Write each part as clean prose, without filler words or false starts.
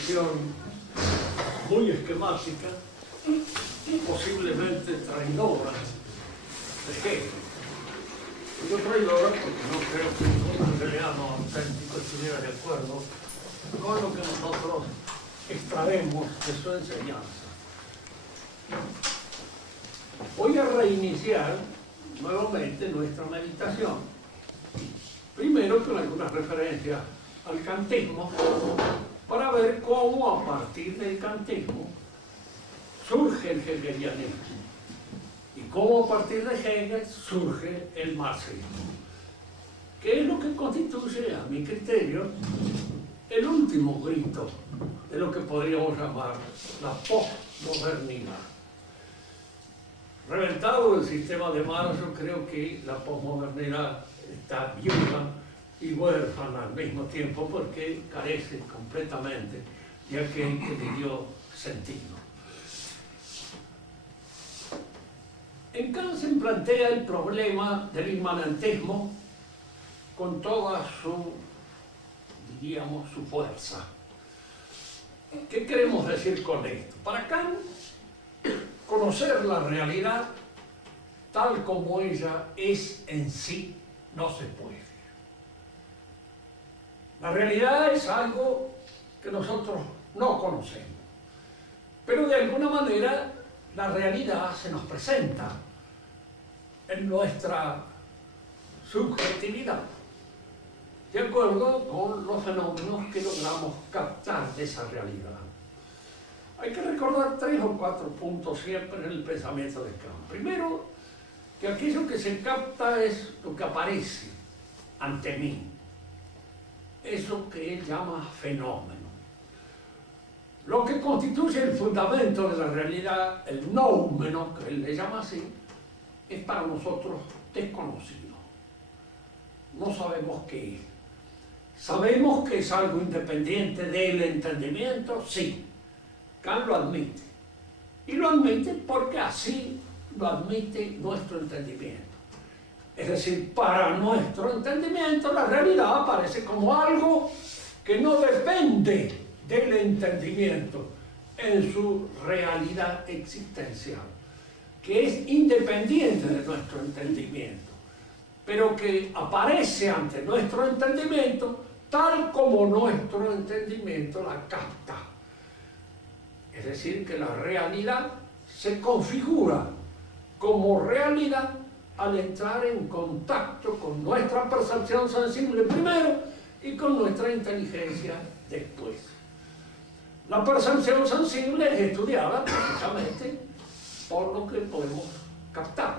visión muy esquemática, posiblemente traidora de Hegel. Digo traidora porque no creo que ningún hegeliano auténtico estuviera de acuerdo con lo que nosotros extraemos de su enseñanza. Voy a reiniciar nuevamente nuestra meditación, primero con algunas referencias al kantismo, para ver cómo a partir del kantismo surge el hegelianismo y cómo a partir de Hegel surge el marxismo, que es lo que constituye, a mi criterio, el último grito de lo que podríamos llamar la postmodernidad. Reventado el sistema de Marx, yo creo que la posmodernidad está viuda y huérfana al mismo tiempo porque carece completamente de aquel que le dio sentido. En Kant se plantea el problema del inmanentismo con toda su, diríamos, su fuerza. ¿Qué queremos decir con esto? Para Kant, conocer la realidad tal como ella es en sí no se puede. La realidad es algo que nosotros no conocemos, pero de alguna manera la realidad se nos presenta en nuestra subjetividad, de acuerdo con los fenómenos que logramos captar de esa realidad. Hay que recordar 3 o 4 puntos siempre en el pensamiento de Kant. Primero, que aquello que se capta es lo que aparece ante mí, eso que él llama fenómeno. Lo que constituye el fundamento de la realidad, el noumeno, que él le llama así, es para nosotros desconocido. No sabemos qué es. ¿Sabemos que es algo independiente del entendimiento? Sí. Kant lo admite. Y lo admite porque así lo admite nuestro entendimiento. Es decir, para nuestro entendimiento la realidad aparece como algo que no depende del entendimiento en su realidad existencial, que es independiente de nuestro entendimiento, pero que aparece ante nuestro entendimiento tal como nuestro entendimiento la capta. Es decir, que la realidad se configura como realidad al entrar en contacto con nuestra percepción sensible primero y con nuestra inteligencia después. La percepción sensible es estudiada precisamente por lo que podemos captar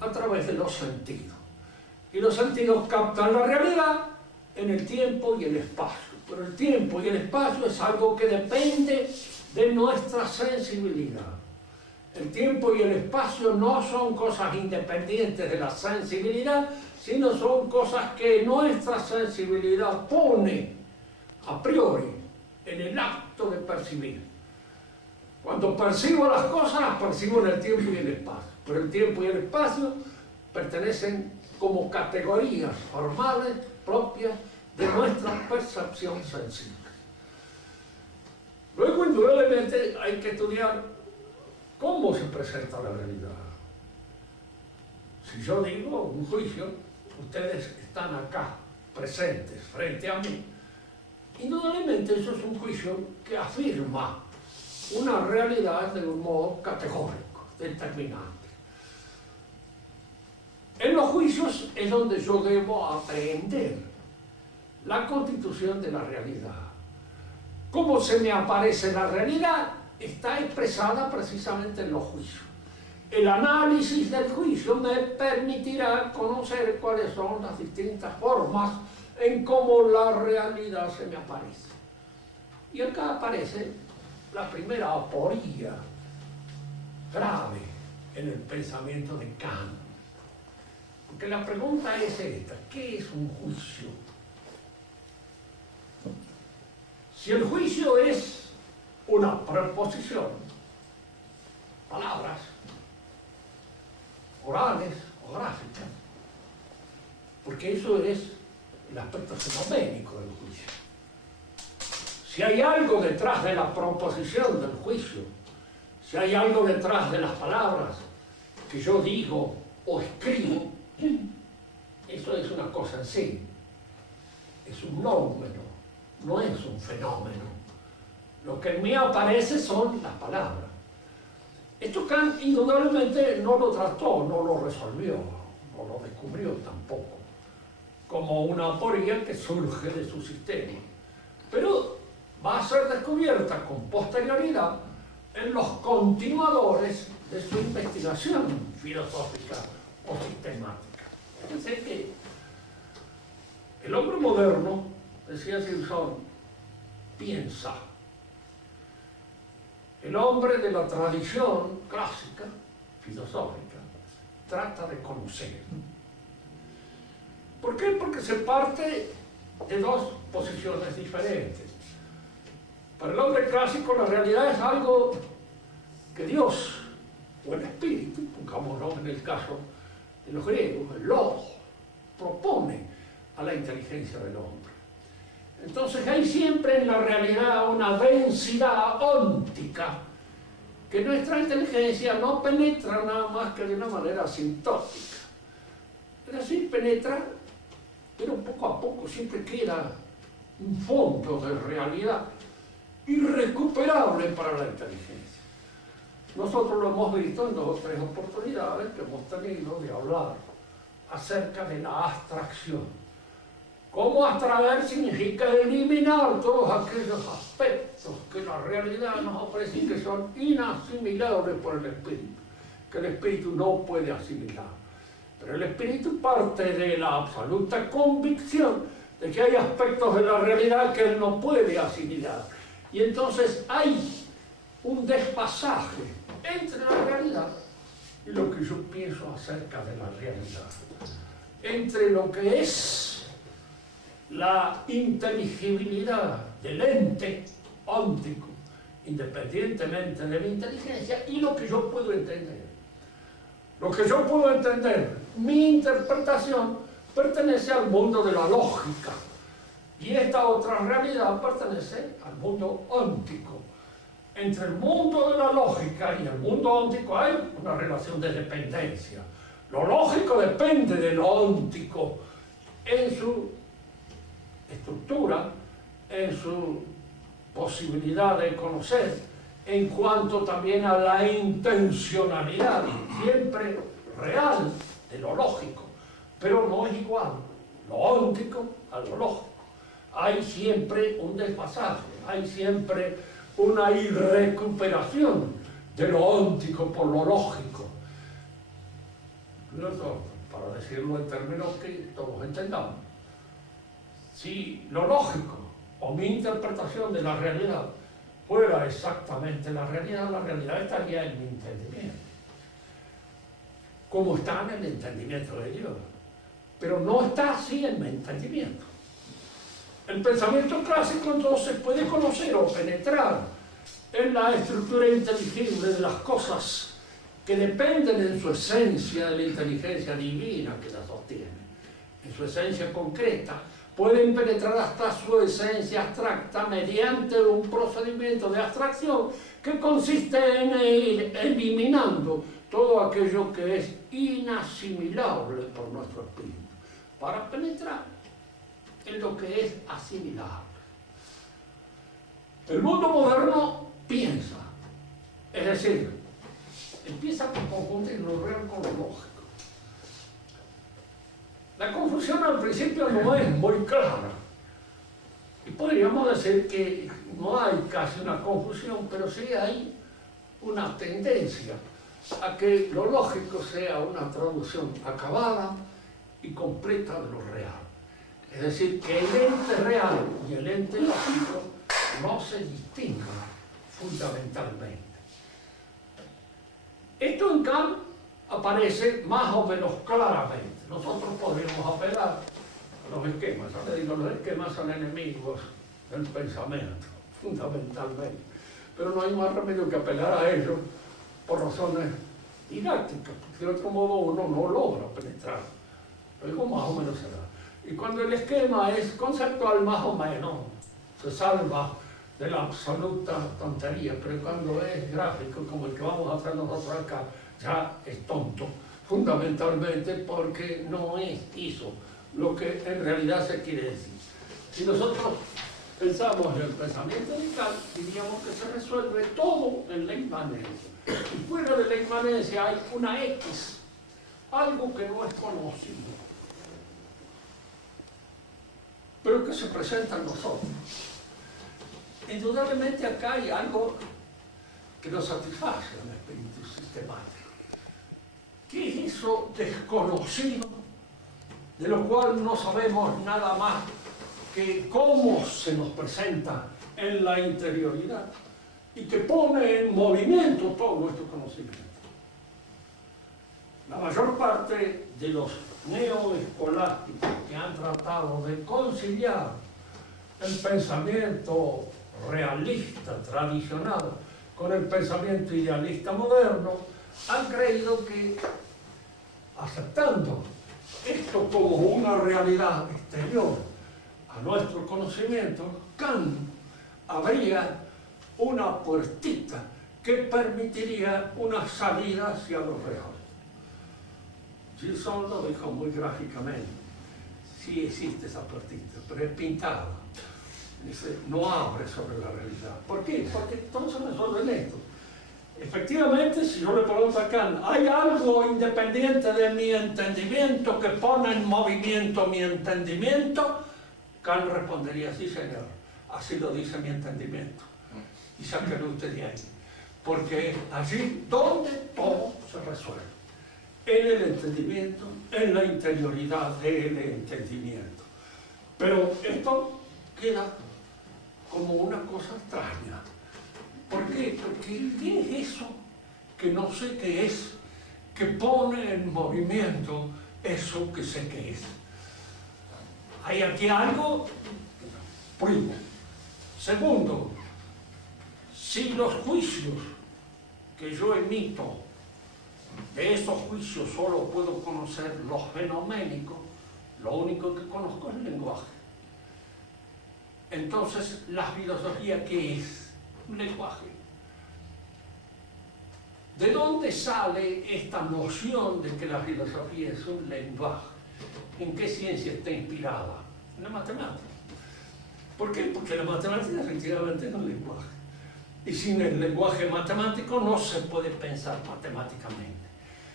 a través de los sentidos. Y los sentidos captan la realidad en el tiempo y el espacio. Pero el tiempo y el espacio es algo que depende de nuestra sensibilidad. El tiempo y el espacio no son cosas independientes de la sensibilidad, sino son cosas que nuestra sensibilidad pone a priori en el acto de percibir. Cuando percibo las cosas, las percibo en el tiempo y el espacio. Pero el tiempo y el espacio pertenecen como categorías formales propias de nuestra percepción sensible. Luego, indudablemente, hay que estudiar cómo se presenta la realidad. Si yo digo un juicio, ustedes están acá, presentes, frente a mí, indudablemente eso es un juicio que afirma una realidad de un modo categórico, determinante. En los juicios es donde yo debo aprender la constitución de la realidad. Cómo se me aparece la realidad está expresada precisamente en los juicios. El análisis del juicio me permitirá conocer cuáles son las distintas formas en cómo la realidad se me aparece. Y acá aparece la primera aporía grave en el pensamiento de Kant. Porque la pregunta es esta: ¿qué es un juicio? Si el juicio es una proposición, palabras orales o gráficas, porque eso es el aspecto fenoménico del juicio. si hay algo detrás de la proposición del juicio, si hay algo detrás de las palabras que yo digo o escribo, eso es una cosa en sí, es un nómeno, no es un fenómeno. Lo que en mí aparece son las palabras. Esto Kant indudablemente no lo trató, no lo resolvió, no lo descubrió tampoco, como una aporía que surge de su sistema. Pero va a ser descubierta con posterioridad en los continuadores de su investigación filosófica o sistemática. Fíjense que el hombre moderno, decía Simpson, piensa. El hombre de la tradición clásica, filosófica, trata de conocer. ¿Por qué? Porque se parte de dos posiciones diferentes. Para el hombre clásico la realidad es algo que Dios, o el espíritu, pongámoslo en el caso de los griegos, el logos, propone a la inteligencia del hombre. Entonces hay siempre en la realidad una densidad óntica que nuestra inteligencia no penetra nada más que de una manera asintótica. Es decir, penetra, pero poco a poco siempre queda un fondo de realidad irrecuperable para la inteligencia. Nosotros lo hemos visto en 2 o 3 oportunidades que hemos tenido de hablar acerca de la abstracción. Cómo abstraer significa eliminar todos aquellos aspectos que la realidad nos ofrece y que son inasimilables por el espíritu, que el espíritu no puede asimilar. Pero el espíritu parte de la absoluta convicción de que hay aspectos de la realidad que él no puede asimilar. Y entonces hay un desfasaje entre la realidad y lo que yo pienso acerca de la realidad. Entre lo que es la inteligibilidad del ente óntico, independientemente de mi inteligencia, y lo que yo puedo entender. Lo que yo puedo entender, mi interpretación, pertenece al mundo de la lógica, y esta otra realidad pertenece al mundo óntico. Entre el mundo de la lógica y el mundo óntico hay una relación de dependencia. Lo lógico depende de lo óntico en su estructura, en su posibilidad de conocer, en cuanto también a la intencionalidad, siempre real, de lo lógico, pero no es igual lo óntico a lo lógico. Hay siempre un desfasaje, hay siempre una irrecuperación de lo óntico por lo lógico. Para decirlo en términos que todos entendamos, si lo lógico o mi interpretación de la realidad fuera exactamente la realidad estaría en mi entendimiento, como está en el entendimiento de Dios, pero no está así en mi entendimiento. El pensamiento clásico entonces puede conocer o penetrar en la estructura inteligible de las cosas que dependen en su esencia de la inteligencia divina que las sostiene, en su esencia concreta. Pueden penetrar hasta su esencia abstracta mediante un procedimiento de abstracción que consiste en ir eliminando todo aquello que es inasimilable por nuestro espíritu, para penetrar en lo que es asimilable. El mundo moderno piensa, es decir, empieza a confundir lo real con lo lógico. La confusión al principio no es muy clara. Y podríamos decir que no hay casi una confusión, pero sí hay una tendencia a que lo lógico sea una traducción acabada y completa de lo real. Es decir, que el ente real y el ente lógico no se distingan fundamentalmente. Esto en Kant aparece más o menos claramente. Nosotros podríamos apelar a los esquemas. Yo le digo, los esquemas son enemigos del pensamiento, fundamentalmente. Pero no hay más remedio que apelar a ellos por razones didácticas, porque de otro modo uno no logra penetrar. Algo más o menos será. Y cuando el esquema es conceptual más o menos, se salva de la absoluta tontería, pero cuando es gráfico, como el que vamos a hacer nosotros acá, ya es tonto, fundamentalmente porque no es eso lo que en realidad se quiere decir. Si nosotros pensamos en el pensamiento de Kant, diríamos que se resuelve todo en la inmanencia. Y fuera de la inmanencia hay una X, algo que no es conocido, pero que se presenta en nosotros. Indudablemente acá hay algo que nos satisface al espíritu sistemático. ¿Qué es eso desconocido, de lo cual no sabemos nada más que cómo se nos presenta en la interioridad y que pone en movimiento todo nuestro conocimiento? La mayor parte de los neoescolásticos que han tratado de conciliar el pensamiento realista tradicional con el pensamiento idealista moderno han creído que, aceptando esto como una realidad exterior a nuestro conocimiento, Kant abría una puertita que permitiría una salida hacia lo real. Gilson lo dijo muy gráficamente: sí existe esa puertita, pero es pintada. Dice, no abre sobre la realidad. ¿Por qué? Porque entonces resuelven esto. Efectivamente, si yo le pregunto a Kant, ¿hay algo independiente de mi entendimiento que pone en movimiento mi entendimiento? Kant respondería, sí señor, así lo dice mi entendimiento. Y sáquenlo usted de ahí. Porque es allí donde todo se resuelve. En el entendimiento, en la interioridad del entendimiento. Pero esto queda como una cosa extraña. ¿Por qué? Porque ¿qué es eso que no sé qué es, que pone en movimiento eso que sé que es? Hay aquí algo, primo. Segundo, si los juicios que yo emito, de esos juicios solo puedo conocer los fenoménicos, lo único que conozco es el lenguaje. Entonces, ¿la filosofía qué es? Un lenguaje. ¿De dónde sale esta noción de que la filosofía es un lenguaje? ¿En qué ciencia está inspirada? En la matemática. ¿Por qué? Porque la matemática efectivamente es un lenguaje. Y sin el lenguaje matemático no se puede pensar matemáticamente.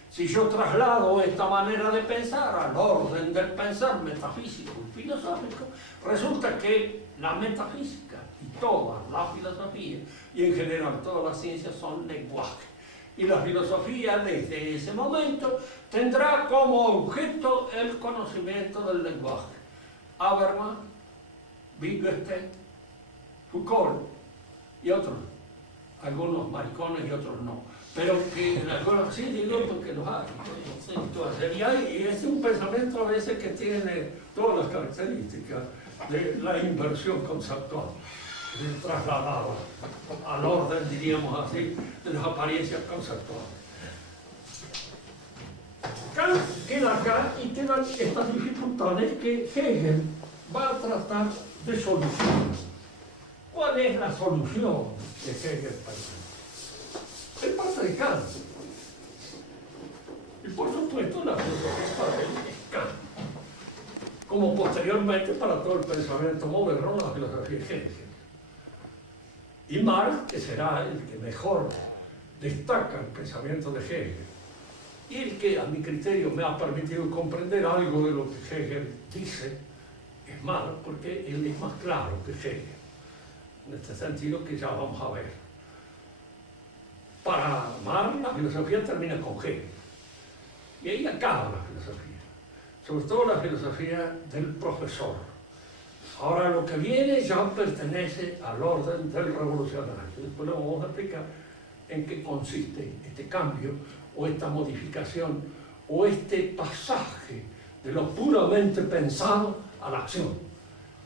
Si yo traslado esta manera de pensar al orden del pensar metafísico y filosófico, resulta que la metafísica y toda la filosofía, y en general todas las ciencias, son lenguaje. Y la filosofía desde ese momento tendrá como objeto el conocimiento del lenguaje. Habermas, Wittgenstein, Foucault y otros, algunos maricones y otros no, pero que algunos sí digo porque los hay. Y es un pensamiento a veces que tiene todas las características de la inversión conceptual, de trasladar al orden, diríamos así, de las apariencias conceptuales. Kant queda acá y quedan estas dificultades que Hegel va a tratar de solucionar. ¿Cuál es la solución de Hegel para eso? Es parte de Kant. Y por supuesto la filosofía para él es Kant. Como posteriormente para todo el pensamiento moderno la filosofía es Hegel. Y Marx, que será el que mejor destaca el pensamiento de Hegel, y el que a mi criterio me ha permitido comprender algo de lo que Hegel dice, es Marx, porque él es más claro que Hegel, en este sentido que ya vamos a ver. Para Marx la filosofía termina con Hegel, y ahí acaba la filosofía, sobre todo la filosofía del profesor. Ahora lo que viene ya pertenece al orden del revolucionario. Después lo vamos a explicar en qué consiste este cambio, o esta modificación, o este pasaje de lo puramente pensado a la acción,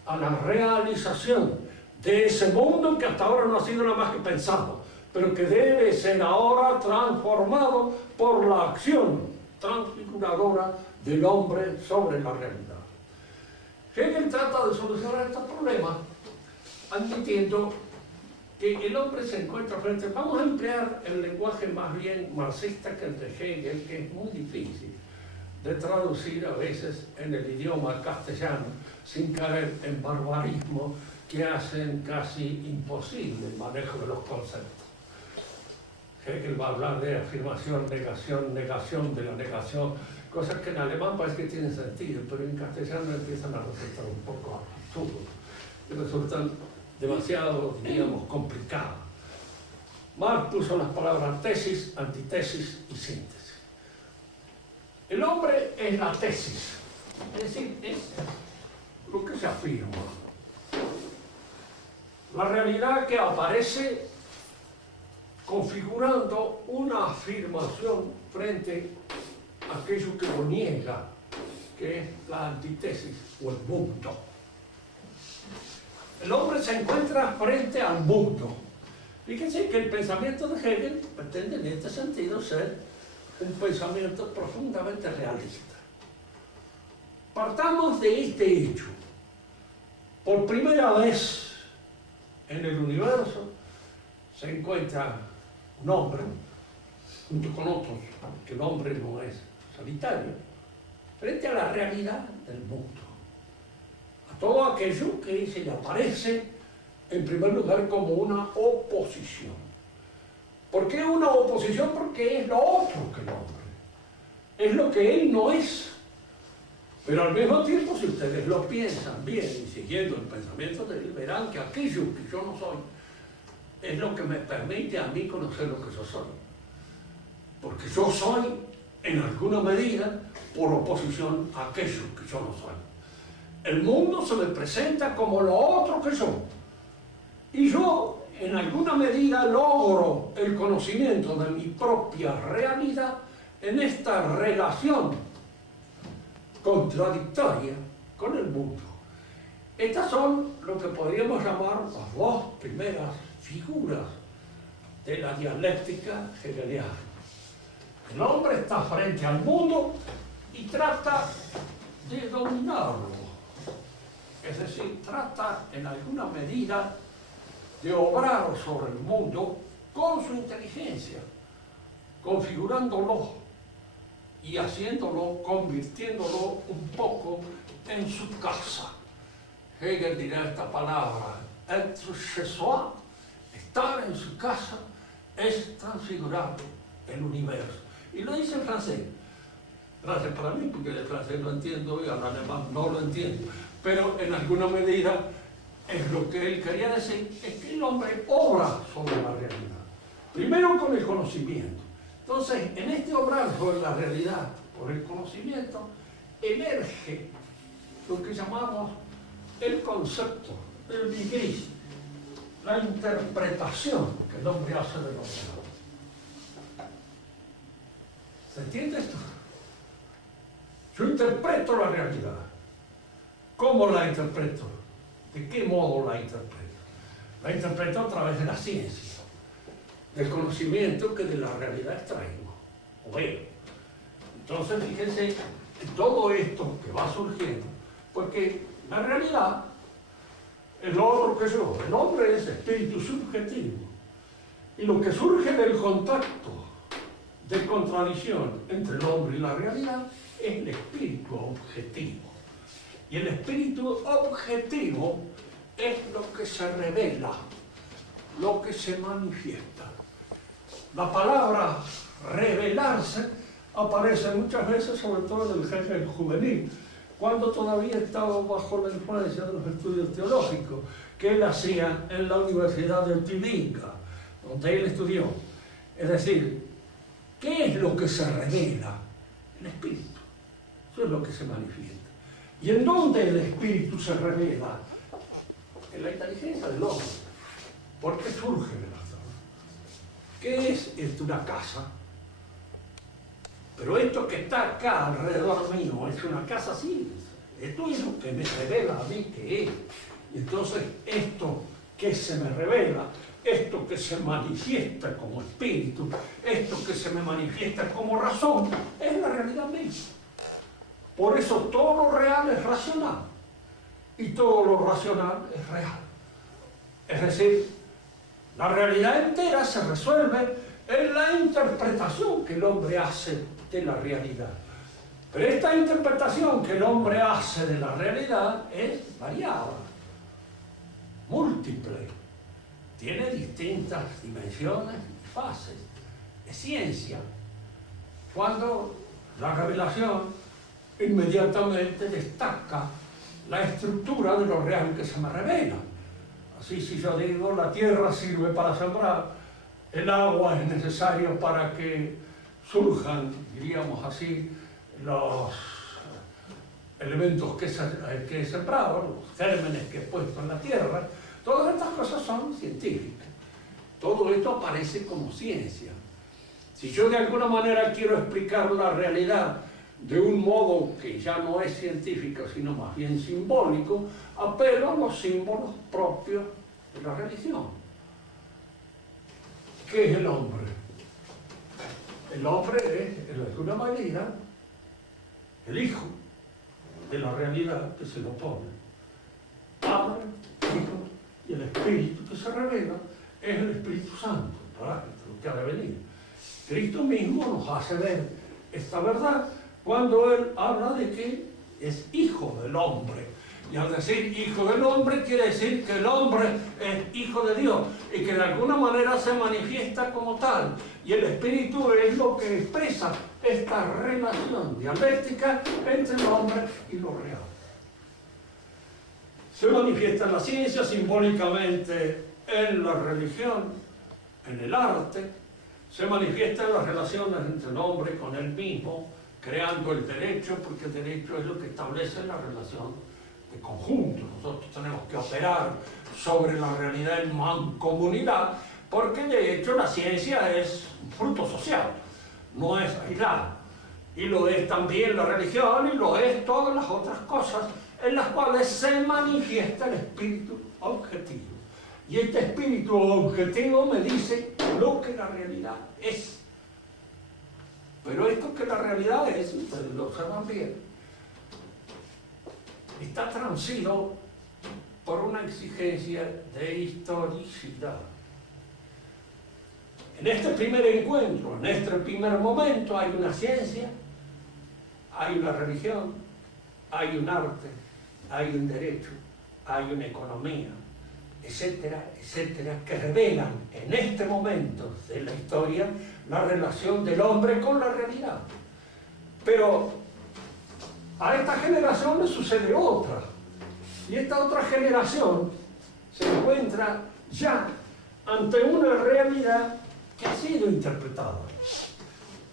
a la realización de ese mundo que hasta ahora no ha sido nada más que pensado, pero que debe ser ahora transformado por la acción transfiguradora del hombre sobre la realidad. Hegel trata de solucionar estos problemas admitiendo que el hombre se encuentra frente, vamos a emplear el lenguaje más bien marxista que el de Hegel, que es muy difícil de traducir a veces en el idioma castellano sin caer en barbarismo que hacen casi imposible el manejo de los conceptos. Hegel va a hablar de afirmación, negación, negación de la negación, cosas que en alemán parece que tienen sentido, pero en castellano empiezan a resultar un poco absurdos, y resultan demasiado, diríamos, complicadas. Marx puso las palabras tesis, antitesis y síntesis. El hombre es la tesis, es decir, es lo que se afirma. La realidad que aparece configurando una afirmación frente a aquello que lo niega, que es la antítesis o el mundo. El hombre se encuentra frente al mundo. Fíjense que el pensamiento de Hegel pretende en este sentido ser un pensamiento profundamente realista. Partamos de este hecho. Por primera vez en el universo se encuentra un hombre, junto con otros, que el hombre no es solitario, frente a la realidad del mundo. A todo aquello que se le aparece, en primer lugar, como una oposición. ¿Por qué una oposición? Porque es lo otro que el hombre. Es lo que él no es. Pero al mismo tiempo, si ustedes lo piensan bien y siguiendo el pensamiento de él, verán que aquello que yo no soy es lo que me permite a mí conocer lo que yo soy. Porque yo soy, en alguna medida, por oposición a aquello que yo no soy. El mundo se me presenta como lo otro que yo. Y yo, en alguna medida, logro el conocimiento de mi propia realidad en esta relación contradictoria con el mundo. Estas son lo que podríamos llamar las dos primeras figuras de la dialéctica hegeliana. El hombre está frente al mundo y trata de dominarlo. Es decir, trata en alguna medida de obrar sobre el mundo con su inteligencia, configurándolo y haciéndolo, convirtiéndolo un poco en su casa. Hegel dirá esta palabra, être chez soi, estar en su casa, es transfigurar el universo. Y lo dice en francés. Gracias para mí, porque el francés lo entiendo y al alemán no lo entiendo. Pero en alguna medida es lo que él quería decir, es que el hombre obra sobre la realidad. Primero con el conocimiento. Entonces, en este obrar sobre la realidad por el conocimiento, emerge lo que llamamos el concepto, el begriff, la interpretación que el hombre hace de lo real. ¿Se entiende esto? Yo interpreto la realidad. ¿Cómo la interpreto? ¿De qué modo la interpreto? La interpreto a través de la ciencia, del conocimiento que de la realidad extraigo, o veo. Entonces, fíjense en todo esto que va surgiendo, porque la realidad es lo otro que yo. El hombre es espíritu subjetivo. Y lo que surge del contacto de contradicción entre el hombre y la realidad es el espíritu objetivo. Y el espíritu objetivo es lo que se revela, lo que se manifiesta. La palabra revelarse aparece muchas veces, sobre todo en el Hegel juvenil, cuando todavía estaba bajo la influencia de los estudios teológicos que él hacía en la Universidad de Tübingen, donde él estudió. Es decir, ¿qué es lo que se revela? El espíritu. Eso es lo que se manifiesta. ¿Y en dónde el espíritu se revela? En la inteligencia del hombre. ¿Por qué surge de la zona? ¿Qué es esto? Una casa. Pero esto que está acá alrededor mío es una casa así. Esto es lo que me revela a mí que es. Y entonces esto que se me revela, esto que se manifiesta como espíritu, esto que se me manifiesta como razón, es la realidad misma. Por eso todo lo real es racional y todo lo racional es real. Es decir, La realidad entera se resuelve en la interpretación que el hombre hace de la realidad. Pero esta interpretación que el hombre hace de la realidad es variada, múltiple, tiene distintas dimensiones y fases. Es ciencia. Cuando la revelación inmediatamente destaca la estructura de lo real que se me revela. Así, si yo digo, la tierra sirve para sembrar, el agua es necesario para que surjan, diríamos así, los elementos que he sembrado, los gérmenes que he puesto en la tierra, todas estas cosas son científicas. Todo esto aparece como ciencia. Si yo de alguna manera quiero explicar la realidad de un modo que ya no es científico, sino más bien simbólico, apelo a los símbolos propios de la religión. ¿Qué es el hombre? El hombre es, de alguna manera, el hijo de la realidad que se lo pone. Padre, Hijo y el Espíritu que se revela es el Espíritu Santo, ¿verdad? Lo que ha de venir. Cristo mismo nos hace ver esta verdad cuando Él habla de que es hijo del hombre. Y al decir hijo del hombre quiere decir que el hombre es hijo de Dios y que de alguna manera se manifiesta como tal. Y el Espíritu es lo que expresa esta relación dialéctica entre el hombre y lo real. Se manifiesta en la ciencia, simbólicamente en la religión, en el arte, se manifiesta en las relaciones entre el hombre con él mismo, creando el derecho, porque el derecho es lo que establece la relación de conjunto. Nosotros tenemos que operar sobre la realidad en mancomunidad, porque de hecho la ciencia es un fruto social, no es aislado. Y lo es también la religión y lo es todas las otras cosas en las cuales se manifiesta el espíritu objetivo. Y este espíritu objetivo me dice lo que la realidad es. Pero esto que la realidad es, ustedes lo observan bien, está transido por una exigencia de historicidad. En este primer encuentro, en este primer momento, hay una ciencia, hay una religión, hay un arte, hay un derecho, hay una economía, etcétera, etcétera, que revelan en este momento de la historia la relación del hombre con la realidad. Pero a esta generación le sucede otra, y esta otra generación se encuentra ya ante una realidad que ha sido interpretada.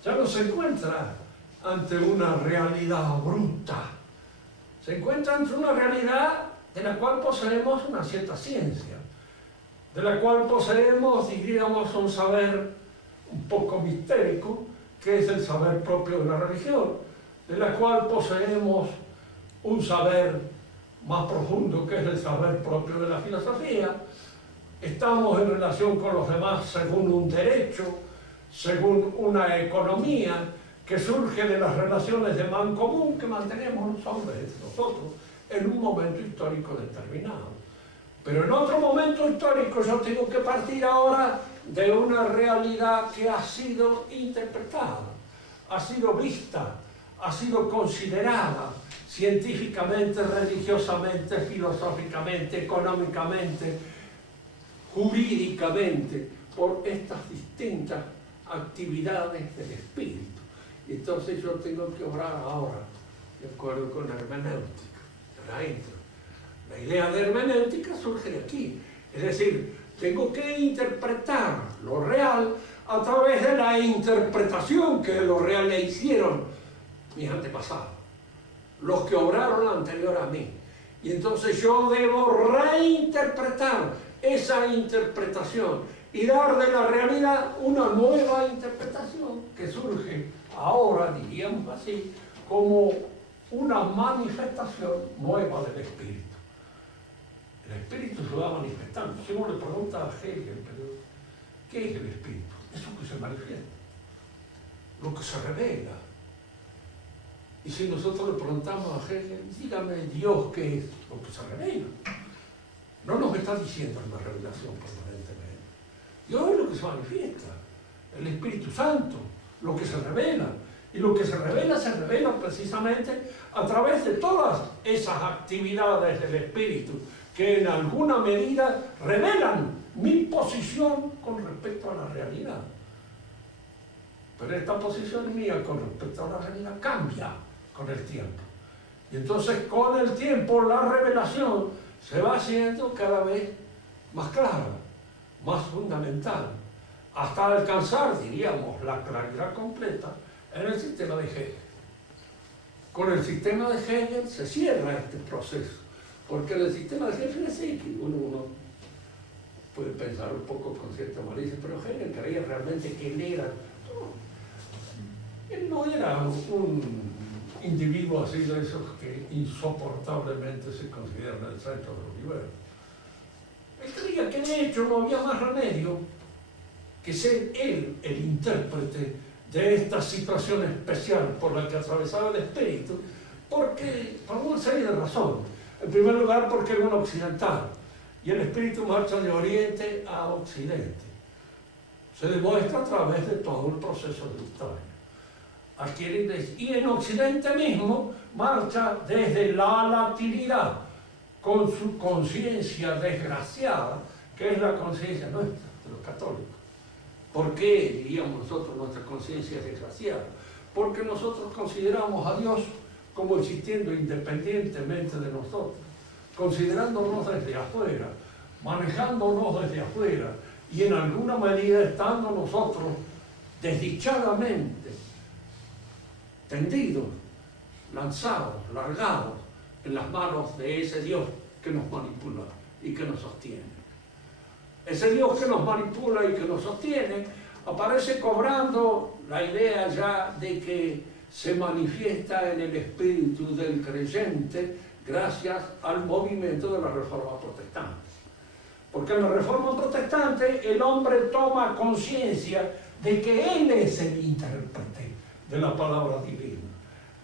Ya no se encuentra ante una realidad bruta, se encuentra ante una realidad de la cual poseemos una cierta ciencia, de la cual poseemos, diríamos, un saber un poco mistérico, que es el saber propio de la religión, de la cual poseemos un saber más profundo, que es el saber propio de la filosofía. Estamos en relación con los demás según un derecho, según una economía que surge de las relaciones de mancomún que mantenemos los hombres, nosotros, en un momento histórico determinado. Pero en otro momento histórico yo tengo que partir ahora de una realidad que ha sido interpretada, ha sido vista, ha sido considerada científicamente, religiosamente, filosóficamente, económicamente, jurídicamente, por estas distintas actividades del espíritu. Y entonces yo tengo que obrar ahora de acuerdo con la hermenéutica. La idea de hermenéutica surge de aquí, es decir, tengo que interpretar lo real a través de la interpretación que de lo real le hicieron mis antepasados, los que obraron anterior a mí. Y entonces yo debo reinterpretar esa interpretación y dar de la realidad una nueva interpretación que surge ahora, diríamos así, como una manifestación nueva del espíritu. El espíritu se va manifestando. Si uno le pregunta a Hegel, ¿qué es el espíritu? Eso que se manifiesta, lo que se revela. Y si nosotros le preguntamos a Hegel, dígame Dios qué es, lo que se revela. No nos está diciendo una revelación permanentemente. Dios es lo que se manifiesta, el Espíritu Santo, lo que se revela. Y lo que se revela precisamente a través de todas esas actividades del Espíritu, que en alguna medida revelan mi posición con respecto a la realidad. Pero esta posición mía con respecto a la realidad cambia con el tiempo. Y entonces con el tiempo la revelación se va haciendo cada vez más clara, más fundamental, hasta alcanzar, diríamos, la claridad completa en el sistema de Hegel. Con el sistema de Hegel se cierra este proceso, porque en el sistema de Hegel es así, que uno puede pensar un poco con cierta malicia, pero Hegel creía realmente que él no era un individuo así de esos que insoportablemente se consideran el centro del universo. Él creía que de hecho no había más remedio que ser él el intérprete de esta situación especial por la que atravesaba el espíritu, por una serie de razones. En primer lugar, porque era un occidental, y el espíritu marcha de oriente a occidente. Se demuestra a través de todo el proceso de historia. Y en occidente mismo marcha desde la latinidad, con su conciencia desgraciada, que es la conciencia nuestra, de los católicos. ¿Por qué, diríamos nosotros, nuestra conciencia es desgraciada? Porque nosotros consideramos a Dios como existiendo independientemente de nosotros, considerándonos desde afuera, manejándonos desde afuera, y en alguna medida estando nosotros desdichadamente tendidos, lanzados, largados en las manos de ese Dios que nos manipula y que nos sostiene. Ese Dios que nos manipula y que nos sostiene aparece cobrando la idea ya de que se manifiesta en el espíritu del creyente gracias al movimiento de la Reforma Protestante. Porque en la Reforma Protestante el hombre toma conciencia de que él es el intérprete de la palabra divina,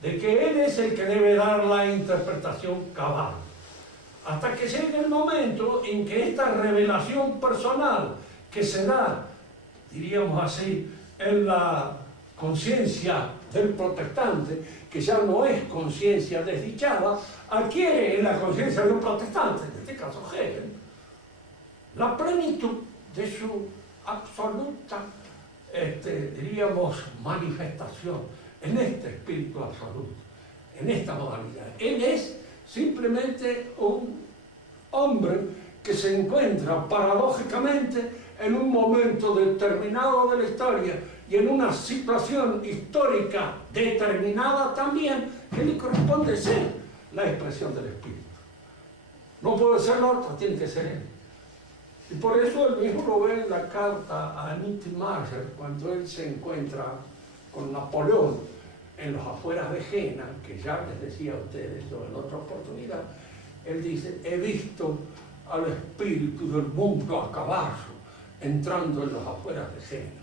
de que él es el que debe dar la interpretación cabal. Hasta que llegue el momento en que esta revelación personal que se da, diríamos así, en la conciencia del protestante, que ya no es conciencia desdichada, adquiere en la conciencia de un protestante, en este caso Hegel, la plenitud de su absoluta, diríamos, manifestación en este espíritu absoluto, en esta modalidad. Él es simplemente un hombre que se encuentra paradójicamente en un momento determinado de la historia y en una situación histórica determinada también, que le corresponde ser la expresión del espíritu. No puede ser la otra, tiene que ser él. Y por eso él mismo lo ve en la carta a Anita Marshall, cuando él se encuentra con Napoleón en las afueras de Jena, que ya les decía a ustedes esto en otra oportunidad. Él dice: he visto al espíritu del mundo a caballo entrando en las afueras de Jena.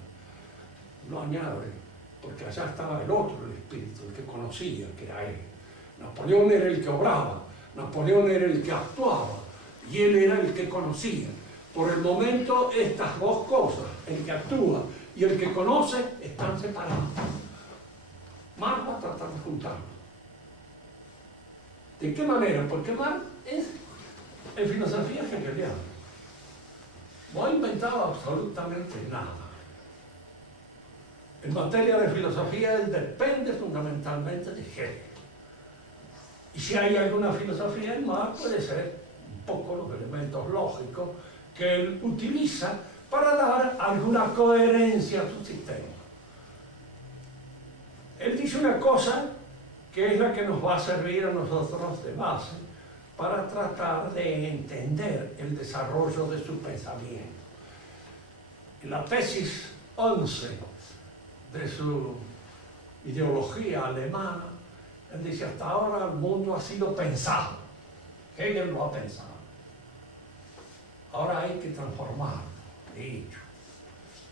No añade, porque allá estaba el otro, el espíritu, el que conocía, que era él. Napoleón era el que obraba, Napoleón era el que actuaba, y él era el que conocía. Por el momento, estas dos cosas, el que actúa y el que conoce, están separados. Marx va a tratar de juntarlos. ¿De qué manera? Porque Marx es en filosofía hegeliana. No ha inventado absolutamente nada. En materia de filosofía, él depende fundamentalmente de Hegel. Y si hay alguna filosofía en Marx, puede ser un poco los elementos lógicos que él utiliza para dar alguna coherencia a su sistema. Él dice una cosa que es la que nos va a servir a nosotros de base para tratar de entender el desarrollo de su pensamiento. En la tesis 11 de su ideología alemana, él dice: hasta ahora el mundo ha sido pensado. Hegel lo ha pensado. Ahora hay que transformarlo, de hecho.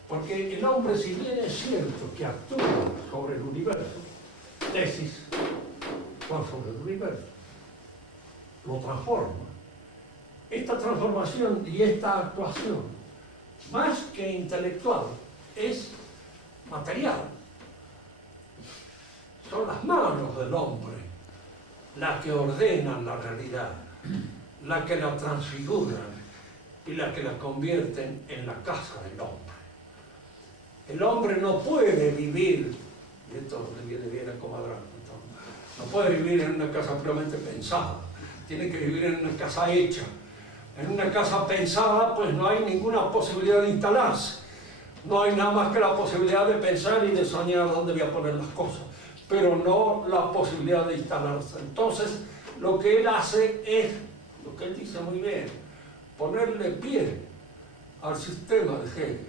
Porque el hombre, si bien es cierto que actúa sobre el universo, tesis sobre el universo, lo transforma. Esta transformación y esta actuación más que intelectual, es material. Son las manos del hombre las que ordenan la realidad, las que la transfiguran y las que la convierten en la casa del hombre. El hombre no puede vivir, y esto le viene bien a Comadrón, no puede vivir en una casa puramente pensada, tiene que vivir en una casa hecha. En una casa pensada, pues no hay ninguna posibilidad de instalarse. No hay nada más que la posibilidad de pensar y de soñar dónde voy a poner las cosas, pero no la posibilidad de instalarse. Entonces, lo que él hace es, lo que él dice muy bien, ponerle pie al sistema de Hegel,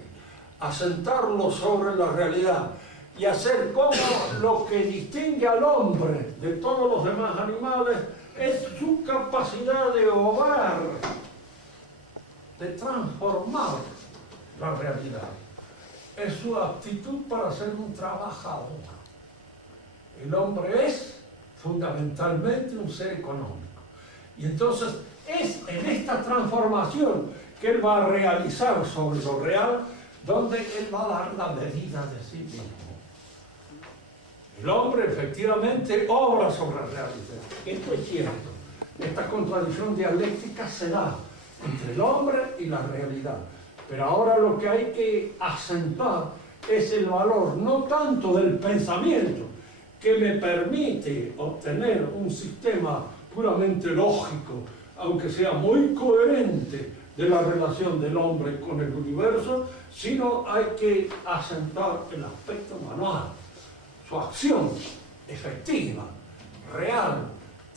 asentarlo sobre la realidad y hacer como lo que distingue al hombre de todos los demás animales es su capacidad de obrar, de transformar la realidad. Es su aptitud para ser un trabajador. El hombre es fundamentalmente un ser económico. Y entonces es en esta transformación que él va a realizar sobre lo real, donde él va a dar la medida de sí mismo. El hombre efectivamente obra sobre la realidad. Esto es cierto. Esta contradicción dialéctica se da entre el hombre y la realidad. Pero ahora lo que hay que acentuar es el valor no tanto del pensamiento, que me permite obtener un sistema puramente lógico, aunque sea muy coherente, de la relación del hombre con el universo, sino hay que acentuar el aspecto manual, su acción efectiva, real,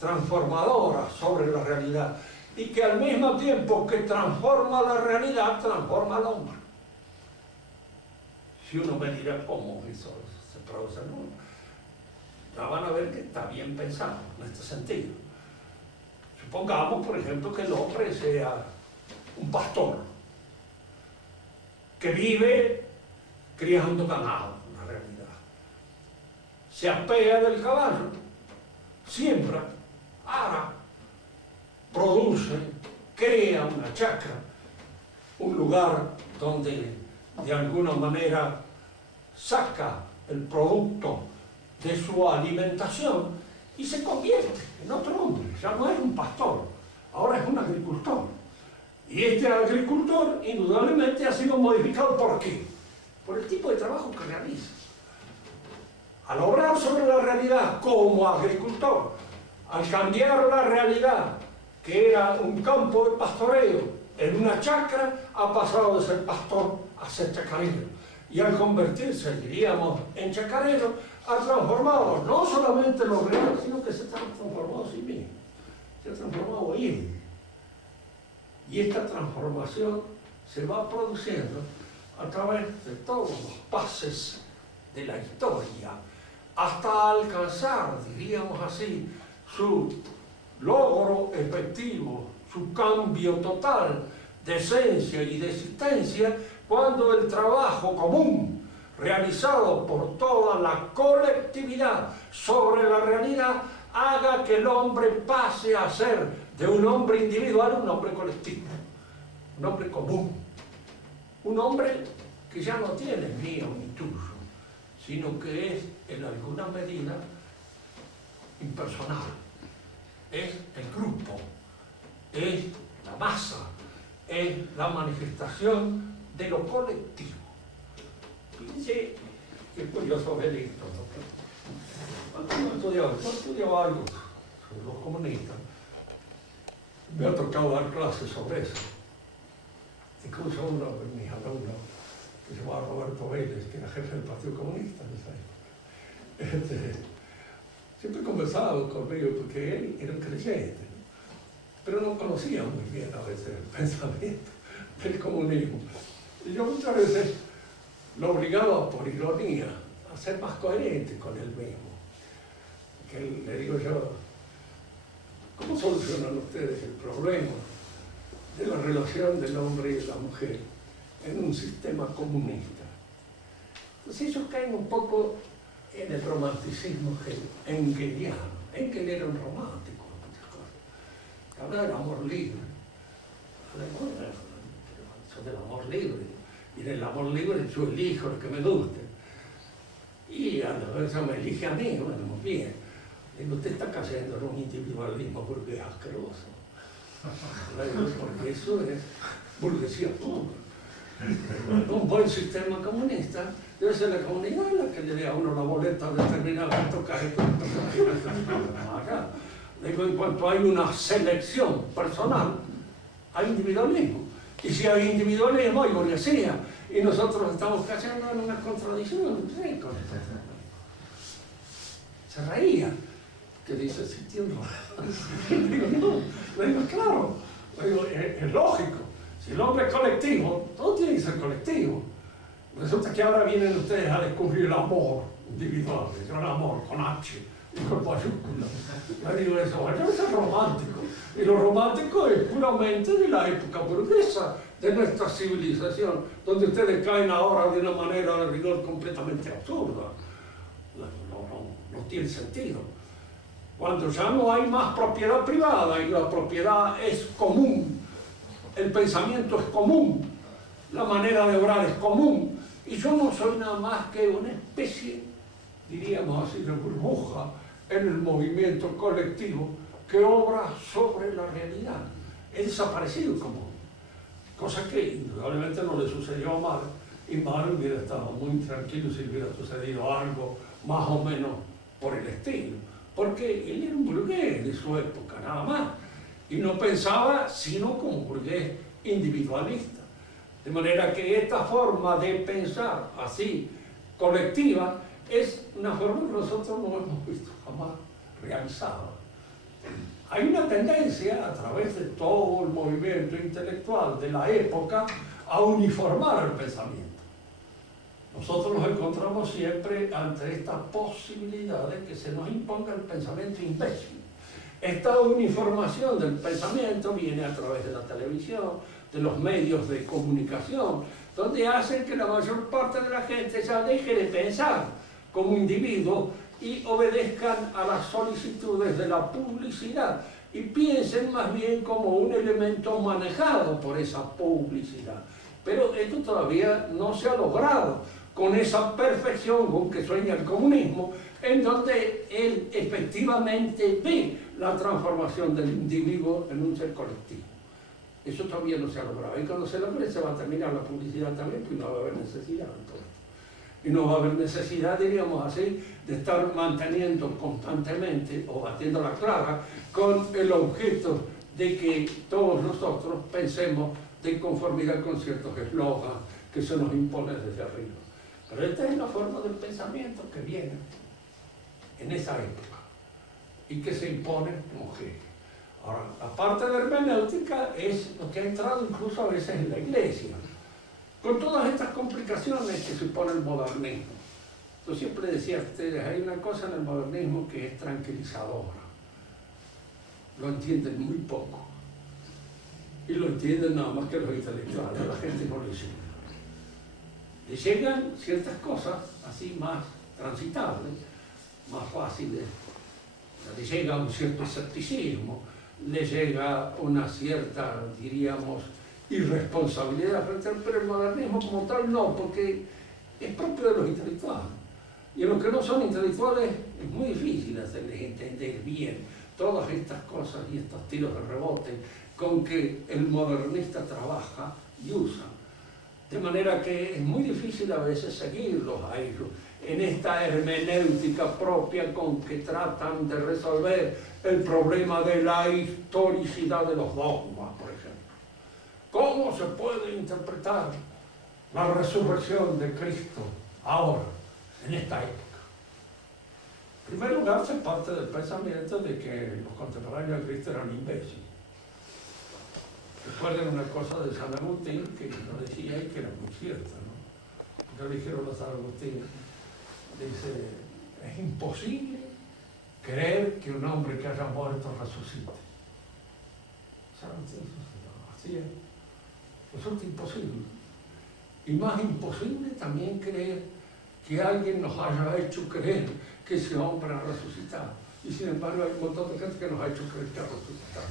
transformadora sobre la realidad, y que al mismo tiempo que transforma la realidad, transforma al hombre. Si uno me dirá cómo eso se produce en uno, ya van a ver que está bien pensado en este sentido. Supongamos, por ejemplo, que el hombre sea un pastor que vive criando ganado, en la realidad. Se apea del caballo, siembra, ara, produce, crea una chacra, un lugar donde de alguna manera saca el producto de su alimentación y se convierte en otro hombre. Ya no es un pastor, ahora es un agricultor. Y este agricultor indudablemente ha sido modificado. ¿Por qué? Por el tipo de trabajo que realiza. Al obrar sobre la realidad como agricultor, al cambiar la realidad, que era un campo de pastoreo, en una chacra, ha pasado de ser pastor a ser chacarero. Y al convertirse, diríamos, en chacarero, ha transformado no solamente lo real, sino que se ha transformado a sí mismo. Se ha transformado él. Y esta transformación se va produciendo a través de todos los pases de la historia, hasta alcanzar, diríamos así, su logro efectivo, su cambio total de esencia y de existencia, cuando el trabajo común realizado por toda la colectividad sobre la realidad haga que el hombre pase a ser de un hombre individual un hombre colectivo, un hombre común, un hombre que ya no tiene mío ni tuyo, sino que es en alguna medida impersonal, es el grupo, es la masa, es la manifestación de lo colectivo. Fíjense qué curioso ver esto, ¿no? Cuando yo estudiaba algo sobre los comunistas, me ha tocado dar clases sobre eso. Incluso uno de mis alumnos, que se llamaba Roberto Vélez, que era jefe del Partido Comunista en esa época, siempre conversaba conmigo porque él era un creyente, ¿no? Pero no conocía muy bien a veces el pensamiento del comunismo. Y yo muchas veces lo obligaba, por ironía, a ser más coherente con él mismo. Que le digo yo, ¿cómo solucionan ustedes el problema de la relación del hombre y la mujer en un sistema comunista? Entonces ellos caen un poco en el romanticismo engeliano. Engel era un romántico, muchas cosas. Habla del amor libre. Eso del amor libre. Mire, el amor libre, yo elijo lo que me guste. Y a la vez me elige a mí, bueno, muy bien. Digo, usted está cayendo en un individualismo porque es asqueroso. Porque eso es burguesía pura. Un buen sistema comunista debe ser la comunidad la que le dé a uno la boleta determinada de tocar esto. Acá. Digo, en cuanto hay una selección personal, hay individualismo. Y si hay individualismo, hay burguesía. Y nosotros estamos cayendo en una contradicción. Se reía. Que dice, sí, tiene razón. Digo, no. Digo, claro. Digo, es lógico. Si el hombre es colectivo, todo tiene que ser colectivo. Resulta que ahora vienen ustedes a descubrir el amor individual, el amor con H y con mayúscula. Yo digo eso es romántico. Y lo romántico es puramente de la época burguesa, de nuestra civilización, donde ustedes caen ahora de una manera de rigor completamente absurda. No tiene sentido. Cuando ya no hay más propiedad privada y la propiedad es común, el pensamiento es común, la manera de obrar es común, y yo no soy nada más que una especie, diríamos así, de burbuja en el movimiento colectivo que obra sobre la realidad. He desaparecido el común, cosa que indudablemente no le sucedió a Marx, y Marx hubiera estado muy tranquilo si hubiera sucedido algo más o menos por el estilo, porque él era un burgués de su época, nada más, y no pensaba sino como burgués individualista. De manera que esta forma de pensar así, colectiva, es una forma que nosotros no hemos visto jamás realizada. Hay una tendencia a través de todo el movimiento intelectual de la época a uniformar el pensamiento. Nosotros nos encontramos siempre ante esta posibilidad de que se nos imponga el pensamiento imbécil. Esta uniformación del pensamiento viene a través de la televisión, de los medios de comunicación, donde hacen que la mayor parte de la gente ya deje de pensar como individuo y obedezcan a las solicitudes de la publicidad y piensen más bien como un elemento manejado por esa publicidad. Pero esto todavía no se ha logrado con esa perfección con que sueña el comunismo, en donde él efectivamente ve la transformación del individuo en un ser colectivo. Eso todavía no se ha logrado. Y cuando se logre se va a terminar la publicidad también, pues no va a haber necesidad de todo esto. Y no va a haber necesidad, diríamos así, de estar manteniendo constantemente o batiendo la clara con el objeto de que todos nosotros pensemos de conformidad con ciertos eslogans que se nos imponen desde arriba. Pero esta es la forma del pensamiento que viene en esa época y que se impone como Hegel. Ahora, la parte de hermenéutica es lo que ha entrado incluso a veces en la Iglesia, con todas estas complicaciones que supone el modernismo. Yo siempre decía a ustedes, hay una cosa en el modernismo que es tranquilizadora. Lo entienden muy poco. Y lo entienden nada más que los intelectuales, a la gente no le llega. Le llegan ciertas cosas así más transitables, más fáciles. Le llega un cierto escepticismo, le llega una cierta, diríamos, irresponsabilidad, pero el modernismo como tal no, porque es propio de los intelectuales. Y a los que no son intelectuales es muy difícil hacerles entender bien todas estas cosas y estos tiros de rebote con que el modernista trabaja y usa. De manera que es muy difícil a veces seguirlos a ellos en esta hermenéutica propia con que tratan de resolver el problema de la historicidad de los dogmas, por ejemplo. ¿Cómo se puede interpretar la resurrección de Cristo ahora, en esta época? En primer lugar, se parte del pensamiento de que los contemporáneos de Cristo eran imbéciles. Recuerden una cosa de San Agustín que lo decía y que era muy cierta, ¿no? Yo dijeron a San Agustín, dice, es imposible creer que un hombre que haya muerto resucite. San Agustín, así es. Resulta imposible. Y más imposible también creer que alguien nos haya hecho creer que ese hombre ha resucitado. Y sin embargo hay un montón de gente que nos ha hecho creer que ha resucitado.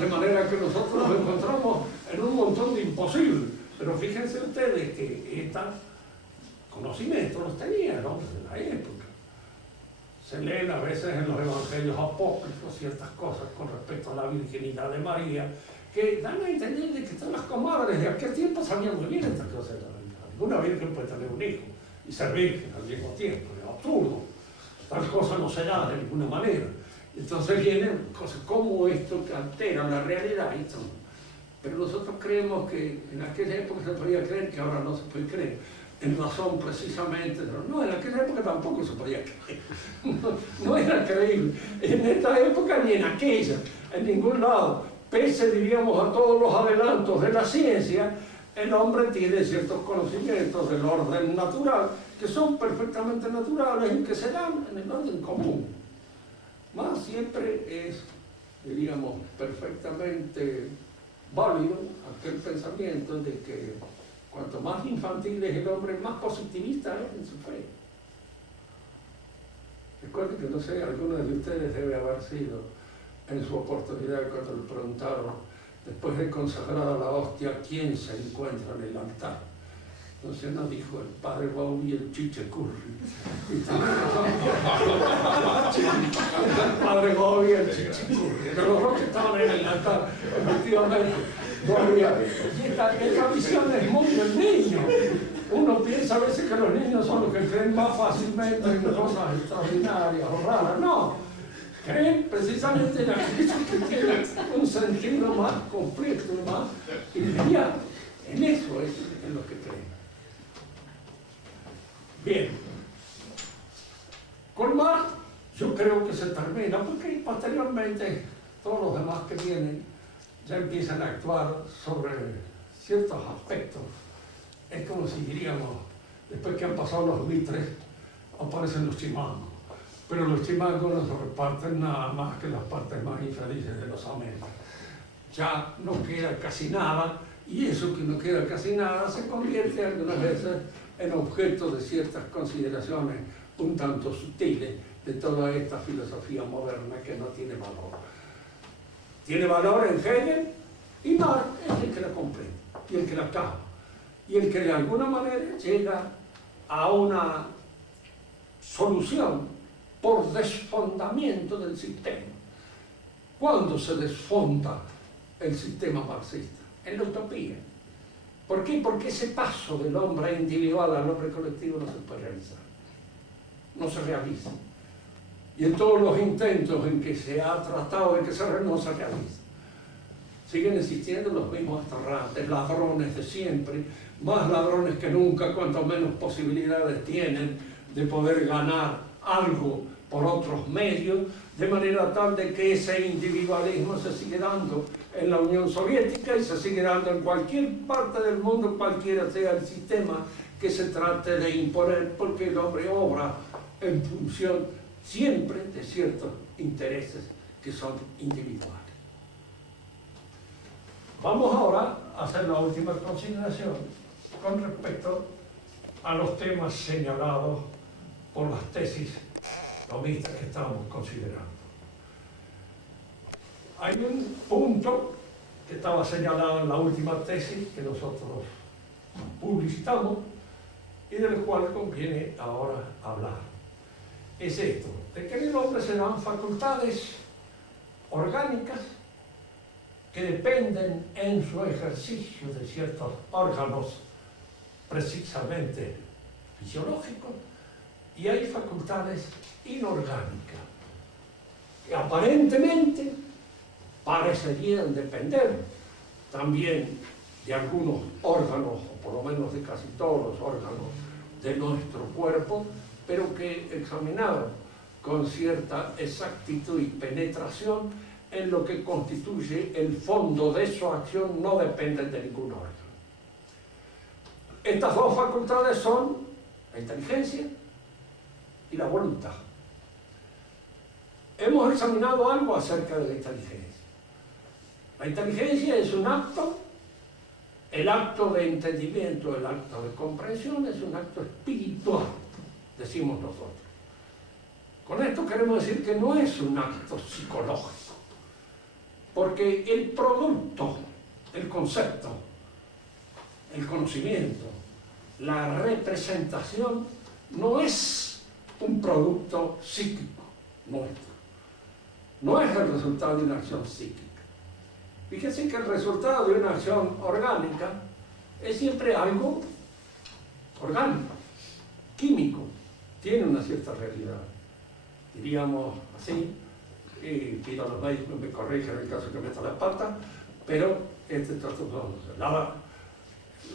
De manera que nosotros nos encontramos en un montón de imposibles. Pero fíjense ustedes que estos conocimientos los tenía el hombre de la época. Se leen a veces en los evangelios apócrifos ciertas cosas con respecto a la virginidad de María, que dan a entender de que todas las comadres de aquel tiempo sabían muy bien estas cosas de la virginidad. Ninguna virgen puede tener un hijo y ser virgen al mismo tiempo, es absurdo. Tal cosa no se da de ninguna manera. Entonces vienen cosas como esto que alteran la realidad y todo. Pero nosotros creemos que en aquella época se podía creer, que ahora no se puede creer. En razón precisamente, no, en aquella época tampoco se podía creer. No era creíble. En esta época ni en aquella, en ningún lado. Pese, diríamos, a todos los adelantos de la ciencia, el hombre tiene ciertos conocimientos del orden natural que son perfectamente naturales y que se dan en el orden común. Más siempre es, diríamos, perfectamente válido aquel pensamiento de que cuanto más infantil es el hombre, más positivista es en su fe. Recuerden que, no sé, alguno de ustedes debe haber sido en su oportunidad cuando le preguntaron, después de consagrada la hostia, ¿quién se encuentra en el altar? Entonces nos dijo el padre Bobby y el Chiche Curry. El padre Bobby y el Chiche Curry. Pero los dos que estaban en el altar, efectivamente, no había. Y esta visión es muy del niño. Uno piensa a veces que los niños son los que creen más fácilmente en cosas extraordinarias o raras. No. Creen precisamente en aquello que tiene un sentido más completo, más inmediato. En eso es en lo que creen. Bien, con más yo creo que se termina, porque posteriormente todos los demás que vienen ya empiezan a actuar sobre ciertos aspectos. Es como si diríamos, después que han pasado los buitres, aparecen los chimangos, pero los chimangos no se reparten nada más que las partes más infelices de los amentos. Ya no queda casi nada, y eso que no queda casi nada se convierte algunas veces en objeto de ciertas consideraciones un tanto sutiles de toda esta filosofía moderna que no tiene valor. Tiene valor en Hegel y Marx es el que la comprende, y el que la acaba, y el que de alguna manera llega a una solución por desfondamiento del sistema. ¿Cuándo se desfonda el sistema marxista? En la utopía. ¿Por qué? Porque ese paso del hombre individual al hombre colectivo no se puede realizar. No se realiza. Y en todos los intentos en que se ha tratado de que se realice, no se realiza. Siguen existiendo los mismos aterrantes, ladrones de siempre, más ladrones que nunca, cuanto menos posibilidades tienen de poder ganar algo por otros medios, de manera tal de que ese individualismo se sigue dando en la Unión Soviética y se sigue dando en cualquier parte del mundo, cualquiera sea el sistema que se trate de imponer, porque el hombre obra en función siempre de ciertos intereses que son individuales. Vamos ahora a hacer la última consideración con respecto a los temas señalados por las tesis tomistas que estábamos considerando. Hay un punto que estaba señalado en la última tesis que nosotros publicitamos y del cual conviene ahora hablar. Es esto, de que en el hombre se dan facultades orgánicas que dependen en su ejercicio de ciertos órganos precisamente fisiológicos, y hay facultades inorgánicas que aparentemente parecerían depender también de algunos órganos, o por lo menos de casi todos los órganos de nuestro cuerpo, pero que examinados con cierta exactitud y penetración en lo que constituye el fondo de su acción, no dependen de ningún órgano. Estas dos facultades son la inteligencia y la voluntad. Hemos examinado algo acerca de la inteligencia. La inteligencia es un acto, el acto de entendimiento, el acto de comprensión es un acto espiritual, decimos nosotros. Con esto queremos decir que no es un acto psicológico, porque el producto, el concepto el conocimiento, la representación, no es un producto psíquico nuestro. No es el resultado de una acción psíquica. Fíjense que el resultado de una acción orgánica es siempre algo orgánico, químico, tiene una cierta realidad. Diríamos así, y pido a los médicos que me corrijan en el caso que meta la pata, pero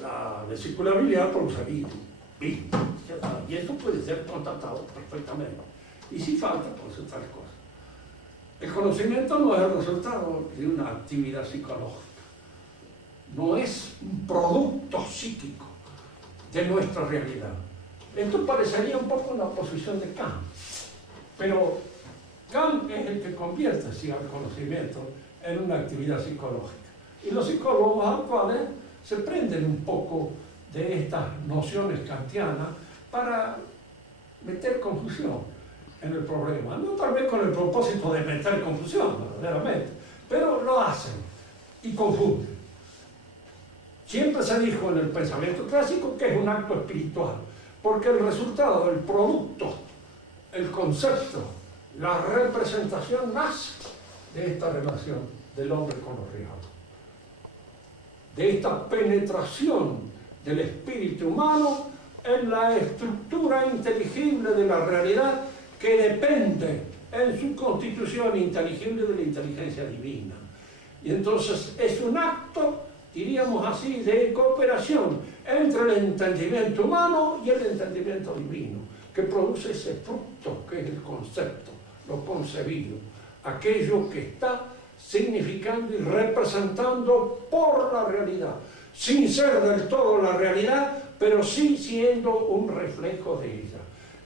la vesiculabilidad produce virus, y eso puede ser constatado perfectamente. Y si falta, pues otras cosas. El conocimiento no es el resultado de una actividad psicológica, no es un producto psíquico de nuestra realidad. Esto parecería un poco una posición de Kant, pero Kant es el que convierte así al conocimiento en una actividad psicológica. Y los psicólogos actuales se prenden un poco de estas nociones kantianas para meter confusión en el problema. No tal vez con el propósito de meter confusión, verdaderamente, pero lo hacen y confunden. Siempre se dijo en el pensamiento clásico que es un acto espiritual, porque el resultado, el producto, el concepto, la representación nace de esta relación del hombre con lo real, de esta penetración del espíritu humano en la estructura inteligible de la realidad que depende en su constitución inteligible de la inteligencia divina. Y entonces es un acto, diríamos así, de cooperación entre el entendimiento humano y el entendimiento divino, que produce ese fruto que es el concepto, lo concebido, aquello que está significando y representando por la realidad, sin ser del todo la realidad, pero sí siendo un reflejo de ella.